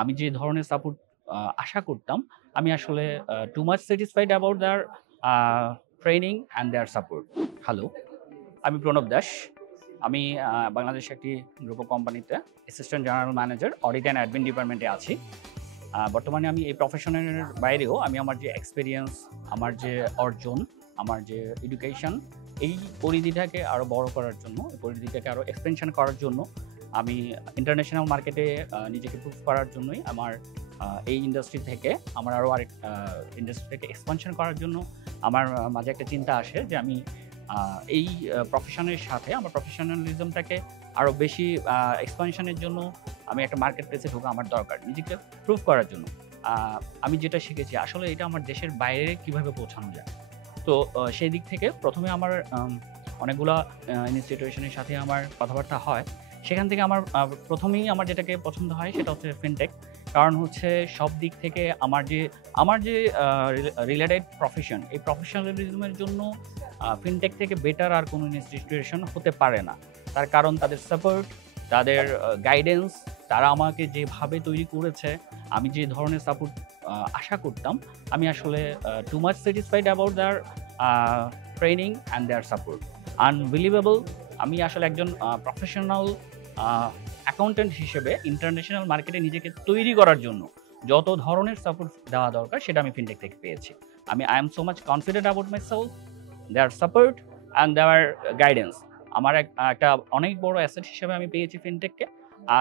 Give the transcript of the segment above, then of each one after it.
আমি যে ধরনের সাপোর্ট আশা করতাম, আমি আসলে too much satisfied about their training and their support. Hello, আমি প্রণব দাস। আমি বাংলাদেশ একটি গ্রুপ অফ কোম্পানিতে assistant general manager audit and admin ডিপার্টমেন্টে আছি। বর্তমানে আমি এই প্রফেশনের বাইরেও আমি আমার যে এক্সপেরিয়েন্স, আমার যে অর্জন, আমার যে এডুকেশন, এই পরিধিটাকে আরও বড় করার জন্য, এই পরিধিটাকে আরও এক্সপেনশন করার জন্য আমি ইন্টারন্যাশনাল মার্কেটে নিজেকে প্রুভ করার জন্যই আমার এই ইন্ডাস্ট্রি থেকে আমার আরও আরেক ইন্ডাস্ট্রিটাকে এক্সপানশন করার জন্য আমার মাঝে একটা চিন্তা আসে যে আমি এই প্রফেশনের সাথে আমার প্রফেশনালিজমটাকে আরও বেশি এক্সপানশনের জন্য আমি একটা মার্কেট প্লেসে ঢোকা আমার দরকার নিজেকে প্রুভ করার জন্য। আমি যেটা শিখেছি আসলে এটা আমার দেশের বাইরে কিভাবে পৌঁছানো যায়। তো সেই দিক থেকে প্রথমে আমার অনেকগুলা ইনস্টিটিউশনের সাথে আমার কথাবার্তা হয়। সেখান থেকে আমার প্রথমেই আমার যেটাকে পছন্দ হয় সেটা হচ্ছে ফিনটেক। কারণ হচ্ছে সব দিক থেকে আমার যে রিলেটেড প্রফেশন, এই প্রফেশনালিজমের জন্য ফিনটেক থেকে বেটার আর কোনো ইনস্টিটিউশন হতে পারে না। তার কারণ তাদের সাপোর্ট, তাদের গাইডেন্স, তারা আমাকে যেভাবে তৈরি করেছে, আমি যে ধরনের সাপোর্ট আশা করতাম, আমি আসলে too much satisfied about their training and their support. Unbelievable. আমি আসলে একজন প্রফেশনাল অ্যাকাউন্ট্যান্ট হিসেবে ইন্টারন্যাশনাল মার্কেটে নিজেকে তৈরি করার জন্য যত ধরনের সাপোর্ট দেওয়া দরকার সেটা আমি ফিনটেক থেকে পেয়েছি। I am so much confident about my self, their support and their guidance. আমার একটা অনেক বড় অ্যাসেট হিসেবে আমি পেয়েছি ফিনটেককে,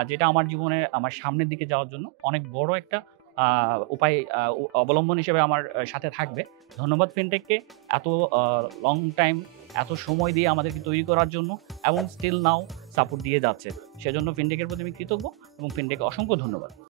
যেটা আমার জীবনে আমার সামনের দিকে যাওয়ার জন্য অনেক বড় একটা উপায় অবলম্বন হিসেবে আমার সাথে থাকবে। ধন্যবাদ ফিনটেককে এত লং টাইম, এত সময় দিয়ে আমাদেরকে তৈরি করার জন্য এবং স্টিল নাও সাপোর্ট দিয়ে যাচ্ছে। সেজন্য ফিনটেকের প্রতি আমি কৃতজ্ঞ এবং ফিনটেককে অসংখ্য ধন্যবাদ।